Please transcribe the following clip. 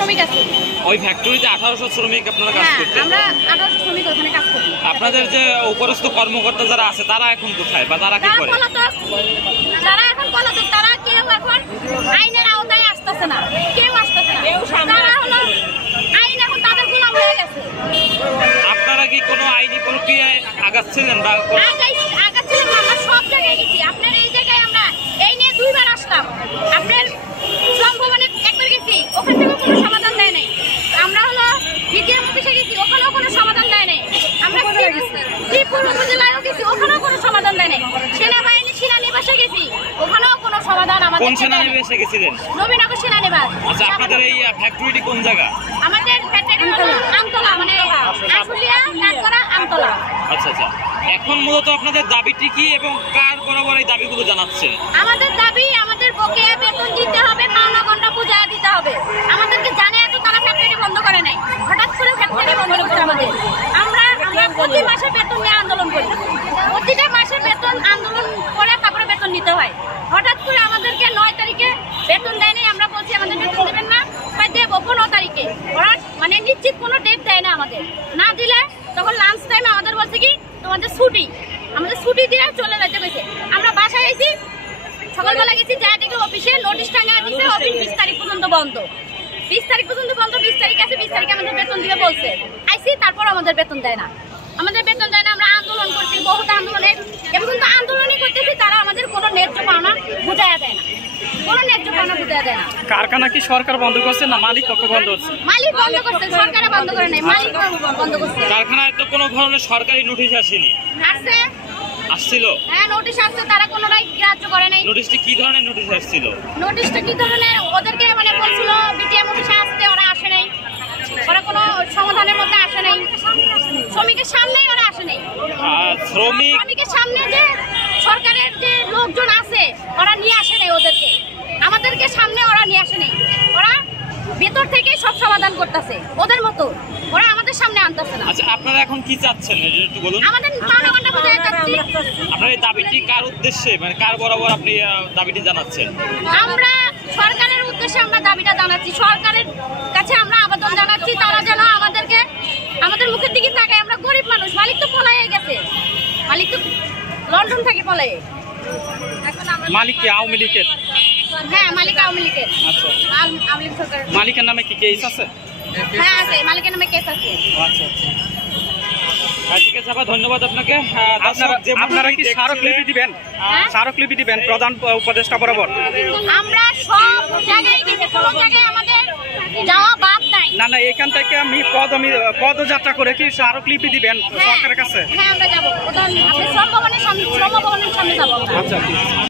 শ্রমিক আছে। ওই ফ্যাক্টরিতে 1800 শ্রমিক আপনারা কাজ করতেন? আমরা 1800 শ্রমিক ওখানে কাজ করি। আপনাদের যে উপরস্থ কর্মকর্তা যারা আছে তারা এখন কোথায় বা তারা কি করে? তারা এখন পলাতক, তারা কেউ এখন আইনের আওতায় আসতেছে না, কেউ আসতেছে না। তারা হলো আইন এখন তাদের গোলাম হয়ে গেছে। আপনারা কি কোনো আইনি প্রক্রিয়ায় আগাচ্ছিলেন বা আগাচ্ছিলেন না? আমরা সব জায়গায় গেছি। আপনার এই জায়গায় আমরা এই নিয়ে 2 বার আসলাম। আপনার শ্রম ভবনে একবার গেছি, ওখান থেকে কোনো সমাধান দেয় নাই। আমরা হলো বিডিএম অফিসে গেছি, ওখানেও কোনো সমাধান দেয় নাই। আমরা শ্রীপুর উপজেলায়ও গেছি, ওখানেও কোনো সমাধান দেয় নাই। সেনাবাহিনী সেনানিবাসে গেছি, ওখানেও কোনো সমাধান আমাদের। কোন সেনানিবাসে গেছিলেন? নবীনগর সেনানিবাস। আচ্ছা, আপনাদের এই ফ্যাক্টরিটি কোন জায়গা? আমাদের ফ্যাক্টরি হলো আমতলা, মানে আশুলিয়া কাঠগড়া আমতলা। আচ্ছা আচ্ছা, এখন মূলত আপনাদের দাবিটি কি এবং কার বরাবর এই দাবিগুলো জানাচ্ছেন? আমাদের দাবি, আমাদের বকেয়া বেতন দিতে হবে, পাওনা গন্ডা বুঝায় দিতে হবে। আমাদেরকে জানে এত তারা ফ্যাক্টরি বন্ধ করে নাই, হঠাৎ করে ফ্যাক্টরি বন্ধ করছে আমাদের। আমরা প্রতি মাসে বেতন নিয়ে আন্দোলন করি, প্রতিটা মাসে বেতন আন্দোলন করে তারপরে বেতন নিতে হয়। হঠাৎ করে আমাদেরকে 9 তারিখে বেতন দেয় নাই। আমরা বলছি আমাদের বেতন দেবেন না, দেবো 15 তারিখে। ওরা মানে নিশ্চিত কোনো ডেট দেয় না আমাদের। না দিলে তখন লাঞ্চ টাইমে আমাদের বলছে কি তোমাদের ছুটি, আমাদের ছুটি দিয়ে চলে যেতে হয়েছে। আমরা বাসায় এসেছি, সকালবেলা গেছি, যা দেখি অফিসে নোটিশ টাঙা দিচ্ছে, অফিস 20 তারিখ পর্যন্ত বন্ধ। 20 তারিখ পর্যন্ত বন্ধ, 20 তারিখ আছে, 20 তারিখে আমাদের বেতন দিবে বলছে। আইসি, তারপর আমাদের বেতন দেয় না, আমাদের বেতন দেয় না। আমরা আন্দোলন করছি, বহুত আন্দোলনের এবং কিন্তু আন্দোলনই করতেছি, তারা আমাদের কোনো ন্যায্য পাওনা বুঝাইয়া দেয় না, কোনো ন্যায্য পাওনা বুঝাইয়া দেয় না। কারখানা কি সরকার বন্ধ করছে না মালিক পক্ষ বন্ধ করছে? মালিক বন্ধ করছে, সরকারে বন্ধ করে নাই, মালিক বন্ধ করছে। কারখানায় তো কোনো ধরনের সরকারি নোটিশ আসেনি? আসছে, আসছিল? হ্যাঁ নোটিশ আসছে, তারা কোনোটাই গ্রাহ্য করে নাই। নোটিশটি কি ধরনের নোটিশ আসছিল? নোটিশটা কি ধরনের, ওদেরকে মানে বলছিল বিটিএম অফিসে আসতে, ওরা আসে নাই, ওরা কোনো সমাধানের মধ্যে আসে নাই। শ্রমিকের সামনেই ওরা আসে নাই। শ্রমিকের সামনে যে সরকারের যে লোকজন আছে ওরা নিয়ে আসে নাই ওদেরকে, আমাদেরকে সামনে ওরা নিয়ে আসে নাই। ওরা ভেতর থেকে সব সমাধান করতেছে ওদের মতো, ওরা আমাদের সামনে আনতেছে না। আচ্ছা, আপনারা এখন কি চাচ্ছেন একটু বলুন? আমাদের পাওনা গন্ডা বুঝাই যাচ্ছি। আপনার এই দাবিটি কার উদ্দেশ্যে, মানে কার বরাবর আপনি দাবিটি জানাচ্ছেন? আমরা সরকারের উদ্দেশ্যে আমরা দাবিটা জানাচ্ছি, সরকারের কাছে আমরা আবেদন জানাচ্ছি, তারা যেন আমাদেরকে, আমাদের মুখের দিকে তাকায়। আমরা গরিব মানুষ, মালিক তো পলায়ে গেছে, মালিক তো লন্ডন থেকে পলায়ে। মালিক কি আওয়ামী লীগের? হ্যাঁ, মালিক আওয়ামী লীগের। আচ্ছা, আওয়ামী লীগ সরকার। মালিকের নামে কি কেস আছে? হ্যাঁ আছে, মালিকের নামে কেস আছে। আচ্ছা আচ্ছা, ঠিক আছে, ধন্যবাদ আপনাকে। আপনারা কি স্মারকলিপি দিবেন? স্মারকলিপি দিবেন প্রধান উপদেষ্টা বরাবর? আমরা সব জায়গায় গেছি, কোনো জায়গায় আমাদের যাওয়া বাদ নাই। না না, এখান থেকে আমি পদযাত্রা করে কি স্মারকলিপি দিবেন সরকারের কাছে? হ্যাঁ আমরা যাবো, শ্রম ভবনের সামনে যাবো। আচ্ছা।